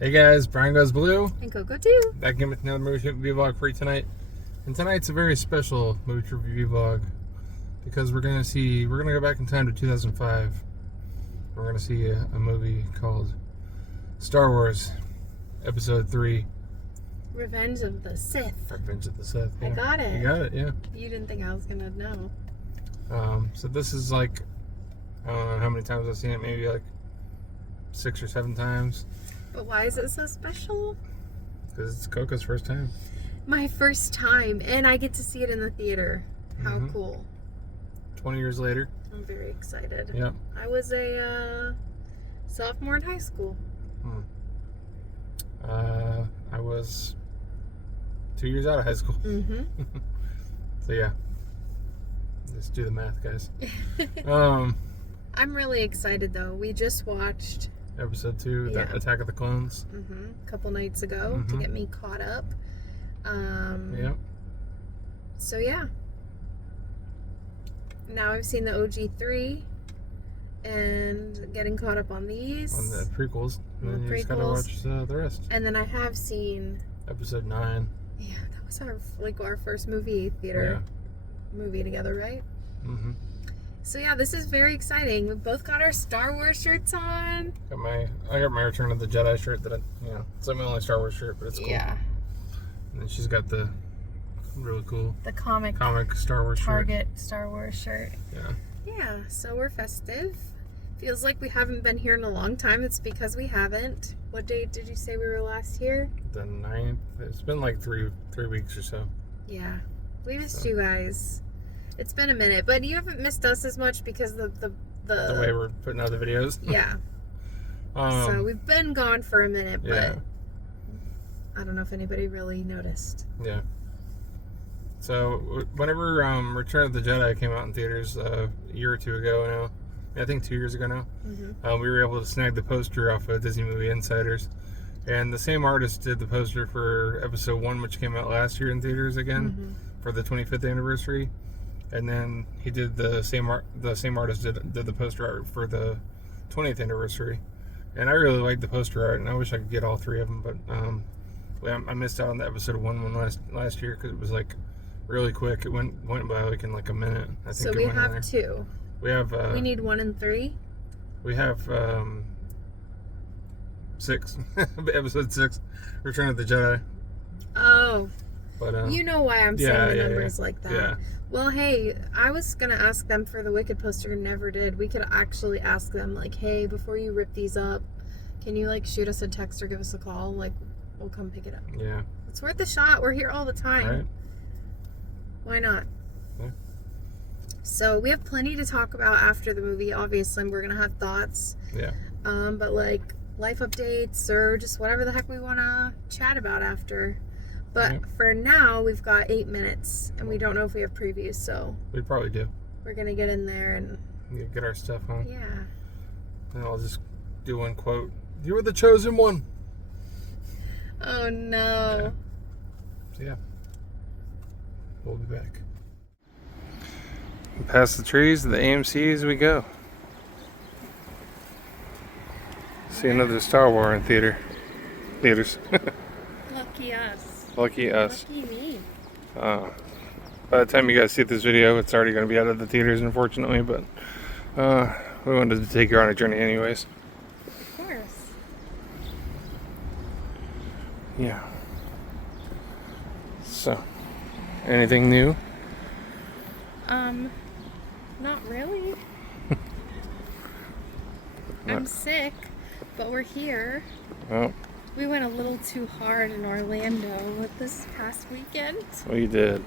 Hey guys, Brian Goes Blue. And Coco too. Back again with another movie review vlog for you tonight. And tonight's a very special movie review vlog because we're gonna go back in time to 2005. We're gonna see a movie called Star Wars Episode 3. Revenge of the Sith. Revenge of the Sith. Yeah. I got it. You got it, yeah. You didn't think I was gonna know. So this is like, I don't know how many times I've seen it, maybe like 6 or 7 times. But why is it so special? Because it's Coco's first time. My first time, and I get to see it in the theater. How cool. 20 years later. I'm very excited. Yep. I was a sophomore in high school. I was 2 years out of high school. So yeah. Let's do the math, guys. I'm really excited though. We just watched Episode 2, Yeah. Attack of the Clones. a couple nights ago to get me caught up. Yep. So yeah. Now I've seen the OG3 and getting caught up on these. On the prequels. And then you just gotta watch the rest. And then I have seen Episode 9. Yeah, that was our first movie theater movie together, right? So yeah, this is very exciting. We both got our Star Wars shirts on. I got my Return of the Jedi shirt that it's like my only Star Wars shirt, but it's cool. Yeah. And then she's got the really cool The comic Star Wars Target Star Wars shirt. shirt. Yeah. Yeah, so we're festive. Feels like we haven't been here in a long time. It's because we haven't. What date did you say we were last here? The 9th. It's been like three weeks or so. Yeah. We missed you guys. It's been a minute, but you haven't missed us as much because the way we're putting out the videos. Yeah. So we've been gone for a minute, but yeah. I don't know if anybody really noticed. Yeah. So whenever Return of the Jedi came out in theaters a year or two ago now, I think 2 years ago now, we were able to snag the poster off of Disney Movie Insiders. And the same artist did the poster for Episode 1, which came out last year in theaters again for the 25th anniversary. And then he did the same artist did the poster art for the 20th anniversary. And I really like the poster art, and I wish I could get all three of them, but I missed out on the Episode 1 one last year because it was like really quick. It went by like in like a minute. I think. So we have 2. We have. We need 1 and 3. We have 6. Episode 6, Return of the Jedi. Oh. But you know why I'm saying the numbers like that. Yeah. Well, hey, I was gonna ask them for the Wicked poster, never did. We could actually ask them, like, hey, before you rip these up, can you like shoot us a text or give us a call? Like, we'll come pick it up. Yeah. It's worth a shot. We're here all the time. Right. Why not? Yeah. So we have plenty to talk about after the movie. Obviously, we're gonna have thoughts. Yeah. But like life updates or just whatever the heck we wanna chat about after. But for now, we've got 8 minutes, and we don't know if we have previews, so We probably do. we're gonna get in there and Get our stuff on. yeah. And I'll just do one quote. You were the chosen one. Oh no. So yeah. We'll be back. Past the trees, the AMCs we go. See another Star Wars in theaters. Lucky us. Lucky us. Lucky me. By the time you guys see this video, it's already going to be out of the theaters, unfortunately. But we wanted to take you on a journey, anyways. Of course. Yeah. So, anything new? Not really. I'm sick, but we're here. Well, We went a little too hard in Orlando with this past weekend. we did.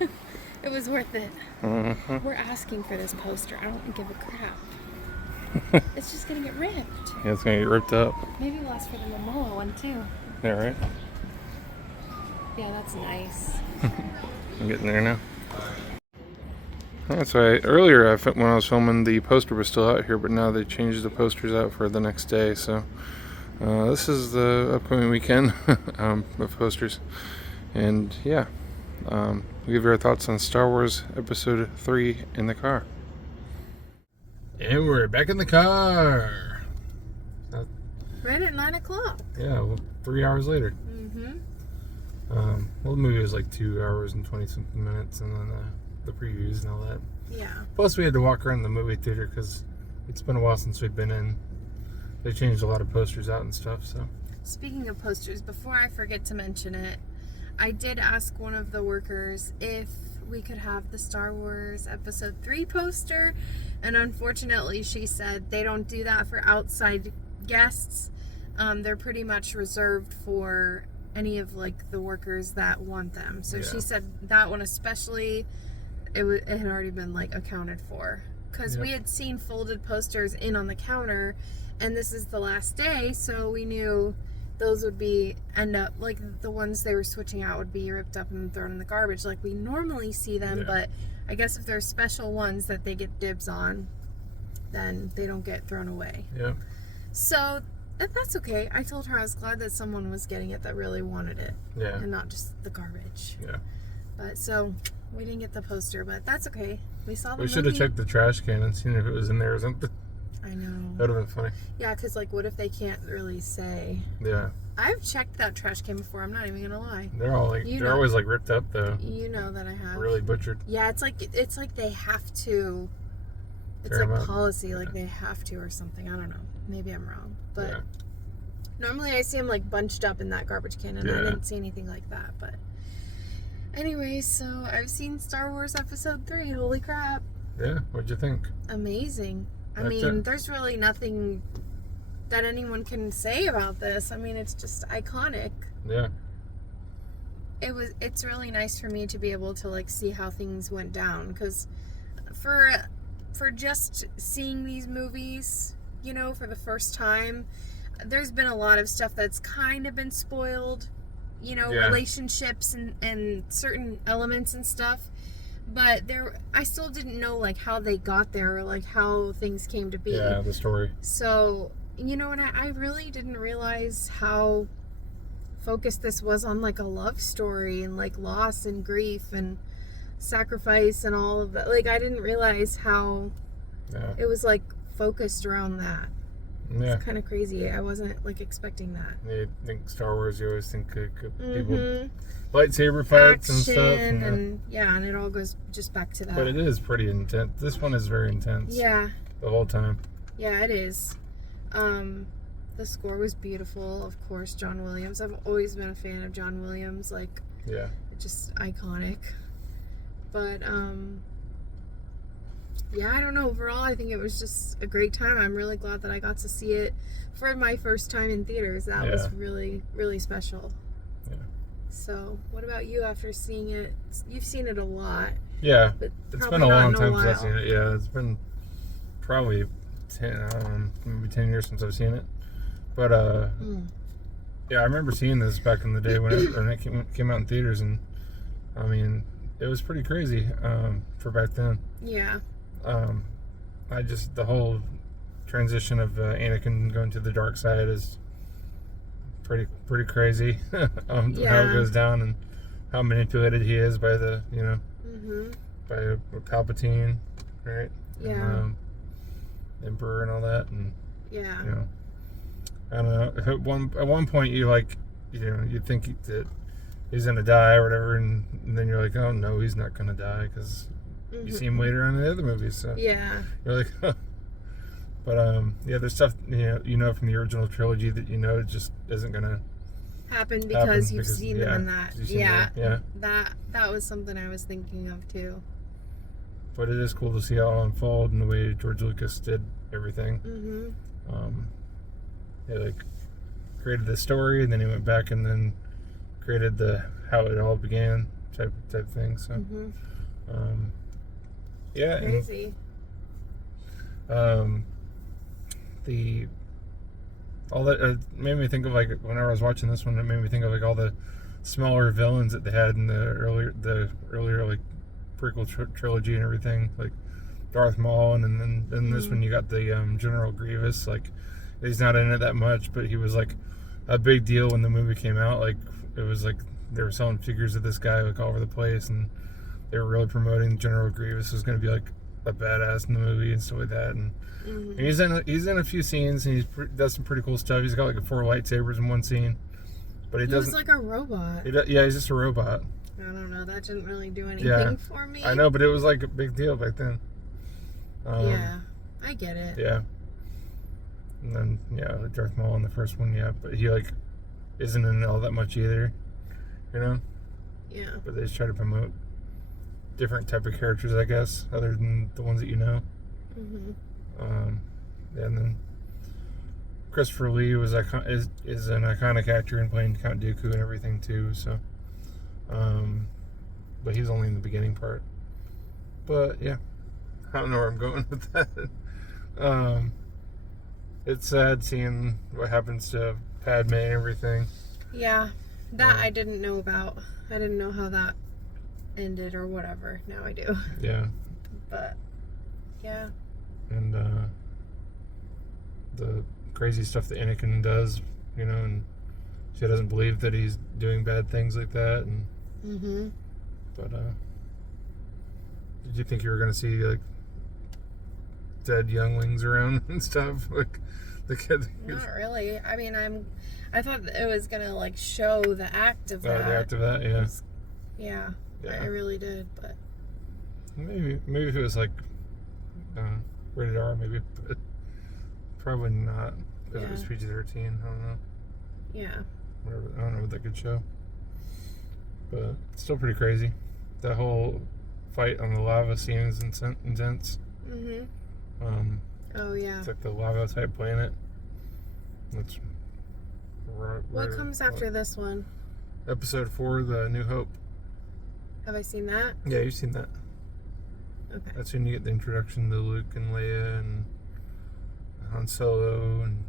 It was worth it. We're asking for this poster. I don't give a crap. It's just gonna get ripped. Yeah, it's going to get ripped up. Maybe we'll ask for the Momoa one too. Yeah, right? Yeah, that's nice. I'm getting there now. That's right. Earlier, when I was filming, the poster was still out here, but now they changed the posters out for the next day. So this is the upcoming weekend of posters, and yeah, we'll give you our thoughts on Star Wars Episode 3 in the car. And we're back in the car. Right at 9 o'clock. Yeah, well, 3 hours later. Mm-hmm. Well, the movie was like 2 hours and 20-something minutes, and then the previews and all that. Yeah. Plus, we had to walk around the movie theater because it's been a while since we've been in. They changed a lot of posters out and stuff, so. Speaking of posters, before I forget to mention it, I did ask one of the workers if we could have the Star Wars Episode 3 poster, and unfortunately she said they don't do that for outside guests. They're pretty much reserved for any of like the workers that want them. So she said that one especially, it had already been like accounted for, because we had seen folded posters in on the counter, and this is the last day, so we knew those would end up like the ones they were switching out would be ripped up and thrown in the garbage like we normally see them. But I guess if there's special ones that they get dibs on, then they don't get thrown away. Yeah. So that's okay. I told her I was glad that someone was getting it that really wanted it. Yeah. And not just the garbage. Yeah. But so we didn't get the poster, but that's okay. We saw the movie. We should have checked the trash can and seen if it was in there or something. I know. That would have been funny. Yeah, because like what if they can't really say? Yeah. I've checked that trash can before, I'm not even gonna lie. They're all like they're always like ripped up though. You know that I have. Really butchered. Yeah, it's like they have to. It's like policy, like they have to or something. I don't know. Maybe I'm wrong. But normally I see them like bunched up in that garbage can, and I didn't see anything like that. But anyway, so I've seen Star Wars Episode 3. Holy crap. Yeah, what'd you think? Amazing. I mean, there's really nothing that anyone can say about this. I mean, it's just iconic. Yeah. It's really nice for me to be able to like see how things went down, because for just seeing these movies, you know, for the first time, there's been a lot of stuff that's kind of been spoiled, you know, relationships and certain elements and stuff. But I still didn't know like how they got there or like how things came to be. Yeah, the story. So, you know, and I really didn't realize how focused this was on like a love story and like loss and grief and sacrifice and all of that. Like I didn't realize how it was like focused around that. Yeah. It's kind of crazy. I wasn't like expecting that. You think Star Wars, you always think people lightsaber fights and stuff. And it all goes just back to that. But it is pretty intense. This one is very intense. Yeah. The whole time. Yeah, it is. The score was beautiful, of course. John Williams. I've always been a fan of John Williams. Like, just iconic. But I don't know. Overall, I think it was just a great time. I'm really glad that I got to see it for my first time in theaters. That was really, really special. Yeah. So, what about you after seeing it? You've seen it a lot. Yeah. But it's been a long time since I've seen it. Yeah, it's been probably 10 years since I've seen it. But, I remember seeing this back in the day when it came out in theaters, and, I mean, it was pretty crazy for back then. Yeah. The whole transition of Anakin going to the dark side is pretty crazy. How it goes down and how manipulated he is by the, by Palpatine, right? Yeah. And, Emperor and all that, and I don't know. At one point, you think that he's gonna die or whatever, and then you're like, oh no, he's not gonna die, because you see him later on in the other movies. So you're like, huh. But there's stuff you know from the original trilogy that it just isn't gonna happen because you've seen them in that. Yeah. That was something I was thinking of too. But it is cool to see how it all unfold and the way George Lucas did everything. He created the story, and then he went back and then created how it all began type thing. So crazy. And, all that made me think of, like, whenever I was watching this one, it made me think of like all the smaller villains that they had in the earlier like prequel trilogy and everything, like Darth Maul, and then this one you got the General Grievous. Like, he's not in it that much, but he was like a big deal when the movie came out. Like, it was like they were selling figures of this guy like all over the place, and they were really promoting General Grievous was going to be like a badass in the movie and stuff like that. And, and he's in a few scenes, and does some pretty cool stuff. He's got like 4 lightsabers in one scene, but he doesn't. Was like a robot. Yeah, he's just a robot. I don't know. That didn't really do anything for me. I know, but it was like a big deal back then. Yeah, I get it. Yeah. And then Darth Maul in the first one, but he like isn't in all that much either, you know. Yeah. But they just try to promote different type of characters, I guess, other than the ones that you know. And then Christopher Lee is an iconic actor in playing Count Dooku and everything too. So, but he's only in the beginning part. But yeah, I don't know where I'm going with that. It's sad seeing what happens to Padme and everything. Yeah, that I didn't know about. I didn't know how that ended or whatever. Now I do. Yeah. But yeah. And the crazy stuff that Anakin does, you know, and she doesn't believe that he's doing bad things like that. And but did you think you were gonna see like dead younglings around and stuff, like the kid? Not really. I mean, I thought it was gonna like show the act of that. The act of that, yeah. Yeah, I really did, but maybe if it was like rated R, maybe, but probably not because it was PG-13. I don't know. Yeah. Whatever. I don't know what that could show, but it's still pretty crazy. That whole fight on the lava scene is intense. Oh yeah. It's like the lava type planet. That's what comes after this one? Episode 4, The New Hope. Have I seen that? Yeah, you've seen that. Okay. That's when you get the introduction to Luke and Leia and Han Solo and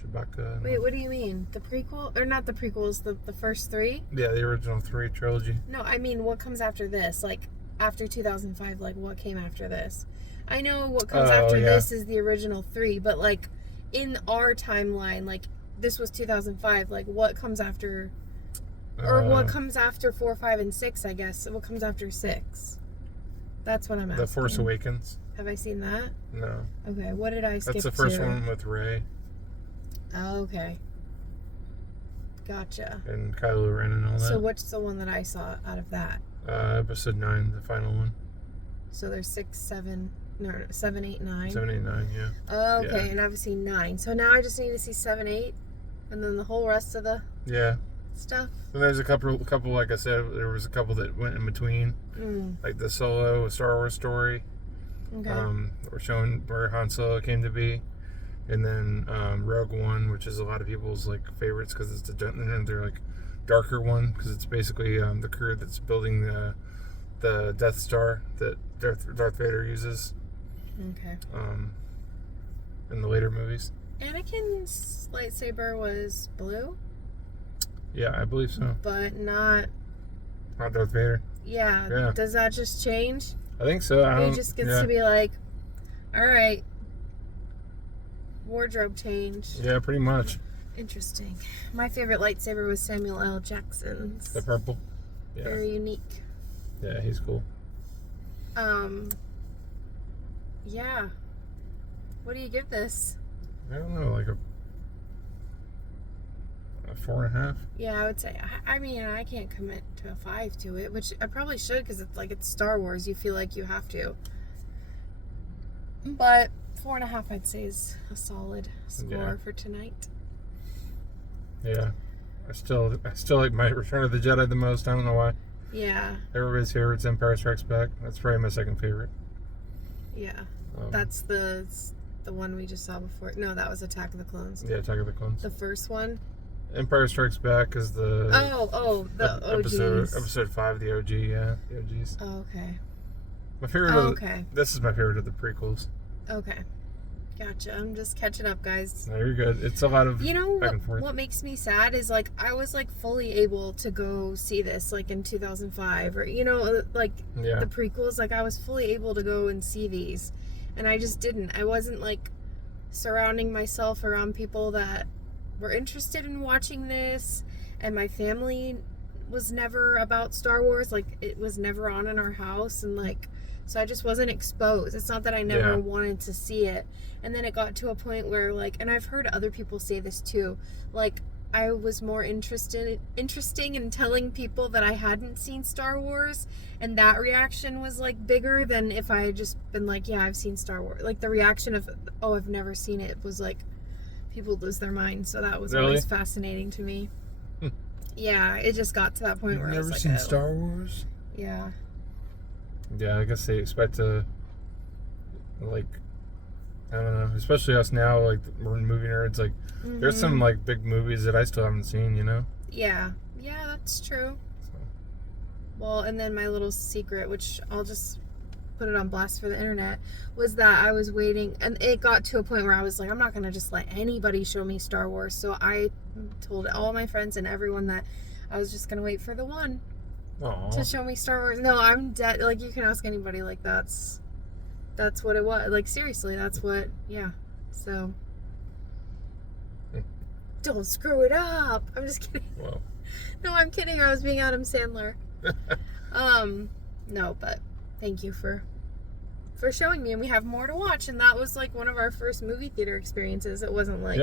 Chewbacca. And Wait, what do you mean? The prequel? Or not the prequels, the first 3? Yeah, the original 3 trilogy. No, I mean, what comes after this? Like, after 2005, like, what came after this? I know what comes after this is the original 3, but, like, in our timeline, like, this was 2005, like, what comes after... Or what comes after 4, 5, and 6, I guess. What comes after 6? That's what I'm asking. The Force Awakens. Have I seen that? No. Okay, what did I skip to? That's the first one with Rey. Oh, okay. Gotcha. And Kylo Ren and all that. So what's the one that I saw out of that? Episode 9, the final one. So there's 6, 7, no, 7, 8, 9. 7, 8, 9, yeah. Oh, okay, and I've seen 9. So now I just need to see 7, 8, and then the whole rest of the stuff. And there's a couple, like I said, there was a couple that went in between, like the Solo Star Wars story. Okay. We're showing where Han Solo came to be, and then Rogue One, which is a lot of people's like favorites because it's they're like darker one because it's basically the crew that's building the Death Star that Darth Vader uses. Okay. In the later movies. Anakin's lightsaber was blue. Yeah, I believe so. But not Darth Vader. Yeah. Does that just change? I think so. He just gets to be like, all right, wardrobe change. Yeah, pretty much. Interesting. My favorite lightsaber was Samuel L. Jackson's. The purple. Yeah. Very unique. Yeah, he's cool. Yeah. What do you give this? I don't know, like a 4.5. Yeah, I would say. I mean, I can't commit to a 5 to it, which I probably should because it's Star Wars. You feel like you have to. But 4.5, I'd say, is a solid score for tonight. Yeah, I still like my Return of the Jedi the most. I don't know why. Yeah. Everybody's favorite's Empire Strikes Back. That's probably my second favorite. Yeah. That's the one we just saw before. No, that was Attack of the Clones. Yeah, Attack of the Clones. The first one. Empire Strikes Back is the the OGs. Episode 5, the OG. Yeah, the OGs. Oh, okay. My favorite. This is my favorite of the prequels. Okay. Gotcha. I'm just catching up, guys. No, you're good. It's a lot of back and forth. What makes me sad is like I was like fully able to go see this like in 2005 or the prequels, like I was fully able to go and see these and I just didn't. I wasn't like surrounding myself around people that were interested in watching this, and my family was never about Star Wars. Like it was never on in our house, and like So I just wasn't exposed. It's not that I never wanted to see it. And then it got to a point where, like, and I've heard other people say this too, like, I was more interesting in telling people that I hadn't seen Star Wars, and that reaction was, like, bigger than if I had just been like, yeah, I've seen Star Wars. Like, the reaction of, oh, I've never seen it was, like, people lose their minds. So that was always fascinating to me. Yeah, it just got to that point where I was like, never seen Star Wars? Yeah. Yeah, I guess they expect to, like, I don't know, especially us now, like, we're movie nerds, like, there's some, like, big movies that I still haven't seen, you know? Yeah. Yeah, that's true. So. Well, and then my little secret, which I'll just put it on blast for the internet, was that I was waiting, and it got to a point where I was like, I'm not going to just let anybody show me Star Wars, so I told all my friends and everyone that I was just going to wait for the one to show me Star Wars. No, I'm dead. Like, you can ask anybody, like, that's what it was. Like, seriously, that's what, yeah. So, don't screw it up. I'm just kidding. Well. No, I'm kidding. I was being Adam Sandler. No, but thank you for showing me, and we have more to watch, and that was like one of our first movie theater experiences. It wasn't like,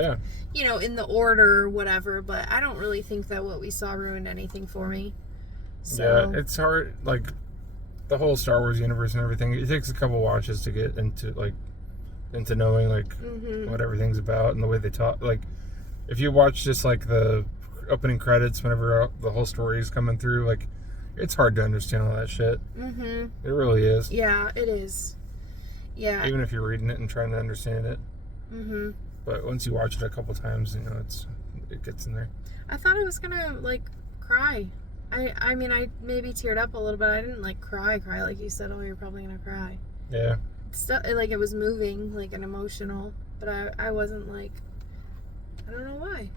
you know, in the order or whatever, but I don't really think that what we saw ruined anything for me. So. Yeah, it's hard, like, the whole Star Wars universe and everything, it takes a couple watches to get into knowing, like, what everything's about and the way they talk. Like, if you watch just, like, the opening credits whenever the whole story is coming through, like, it's hard to understand all that shit. It really is. Yeah, it is. Yeah. Even if you're reading it and trying to understand it. But once you watch it a couple times, you know, it gets in there. I thought I was gonna, like, cry. I mean, I maybe teared up a little bit. I didn't, like, cry like you said. Oh, you're probably gonna cry. Yeah. Like, it was moving, like, and emotional, but I wasn't, like, I don't know why.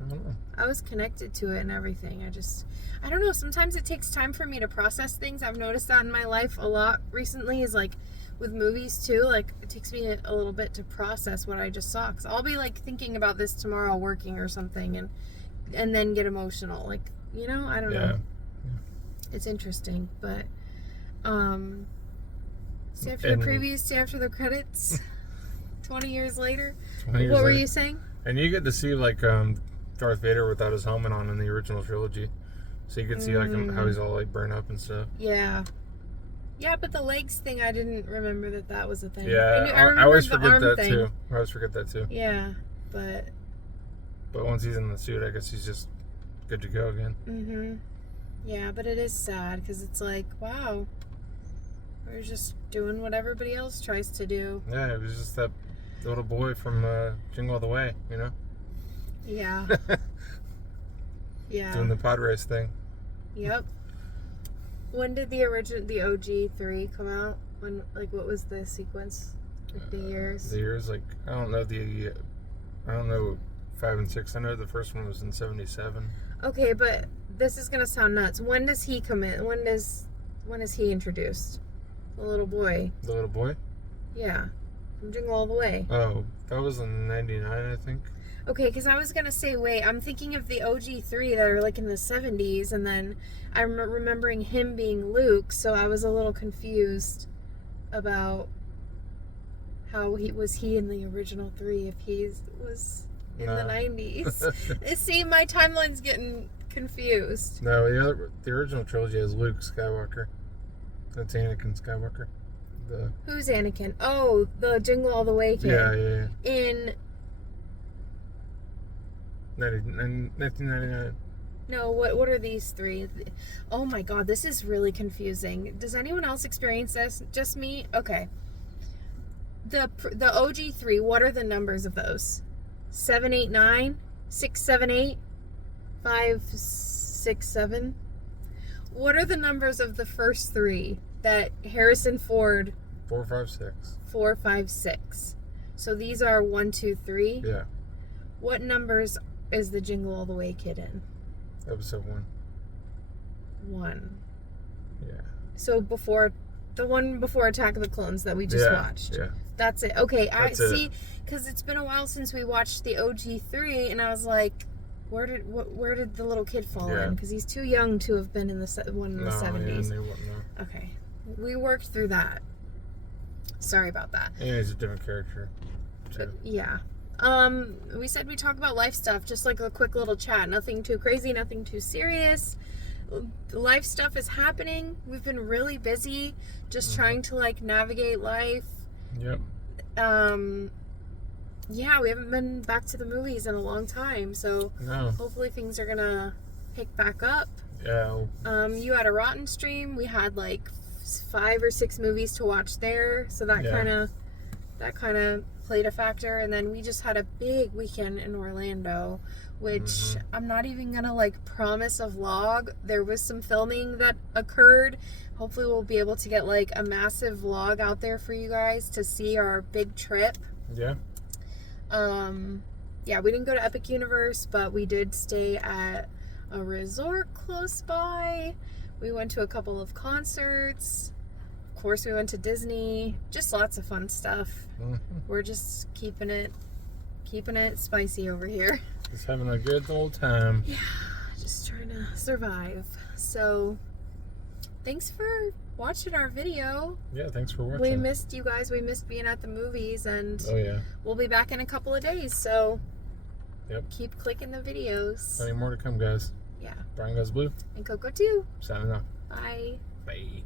I don't know. I was connected to it and everything. I don't know. Sometimes it takes time for me to process things. I've noticed that in my life a lot recently, is, like, with movies too. Like, it takes me a little bit to process what I just saw. Because I'll be, like, thinking about this tomorrow working or something, and then get emotional. Like, you know, I don't know. It's interesting, but stay after the previews, stay after the credits. 20 years later. What were you saying? And you get to see, like, Darth Vader without his helmet on in the original trilogy, so you can see, like, how he's all, like, burned up and stuff. Yeah, but the legs thing, I didn't remember that was a thing. Yeah, I always forget that too. I always forget that too. Yeah, but once he's in the suit, I guess he's just good to go again. Yeah, but it is sad because it's like, wow, we're just doing what everybody else tries to do. Yeah, it was just that little boy from Jingle All the Way, you know? Yeah. Yeah. Doing the pod race thing. Yep. When did the OG 3 come out? When, like, what was the sequence? Like, the years? The years, like, I don't know 5 and 6. I know the first one was in 77. Okay, but this is gonna sound nuts. When does he come in? When is he introduced? The little boy. The little boy? Yeah. From Jingle All the Way. Oh, that was in 99, I think. Okay, because I was gonna say, wait, I'm thinking of the OG 3 that are, like, in the 70s, and then I'm remembering him being Luke, so I was a little confused about how he in the original 3 if he was in the 90s. See, my timeline's getting confused. No, the original trilogy has Luke Skywalker. That's Anakin Skywalker. Who's Anakin? Oh, the Jingle All the Way kid. Yeah. In 1999. No, what are these 3? Oh my god, this is really confusing. Does anyone else experience this? Just me? Okay. The OG 3, what are the numbers of those? 789, 678, 567. What are the numbers of the first 3 that Harrison Ford? 456. 456. So these are 1, 2, 3. Yeah. What numbers is the Jingle All the Way kid in? Episode 1. 1. Yeah. So the one before Attack of the Clones that we just watched. Yeah. That's it. Okay, I see, because it's been a while since we watched the OG 3, and I was like, where did the little kid fall in? Because he's too young to have been in the one in the 70s. Yeah, they wouldn't know. Okay. we worked through that. Sorry about that. Yeah, he's a different character. Too. Yeah. We said we'd talk about life stuff, just like a quick little chat. Nothing too crazy, nothing too serious. Life stuff is happening. We've been really busy just trying to like navigate life. Yep. Yeah, we haven't been back to the movies in a long time, so hopefully things are gonna pick back up. Yeah. You had a Rotten stream. We had like 5 or 6 movies to watch there, so that kind of played a factor. And then we just had a big weekend in Orlando, which I'm not even gonna like promise a vlog. There was some filming that occurred. Hopefully we'll be able to get like a massive vlog out there for you guys to see our big trip. Yeah. Yeah, we didn't go to Epic Universe, but we did stay at a resort close by. We went to a couple of concerts. Of course, we went to Disney. Just lots of fun stuff. We're just keeping it spicy over here. Just having a good old time. Yeah, just trying to survive. So, thanks for watching our video. Yeah, thanks for watching. We missed you guys. We missed being at the movies, and we'll be back in a couple of days. So, keep clicking the videos. Plenty more to come, guys. Yeah. Brian Goes Blue. And Coco too. Signing off. Bye. Bye.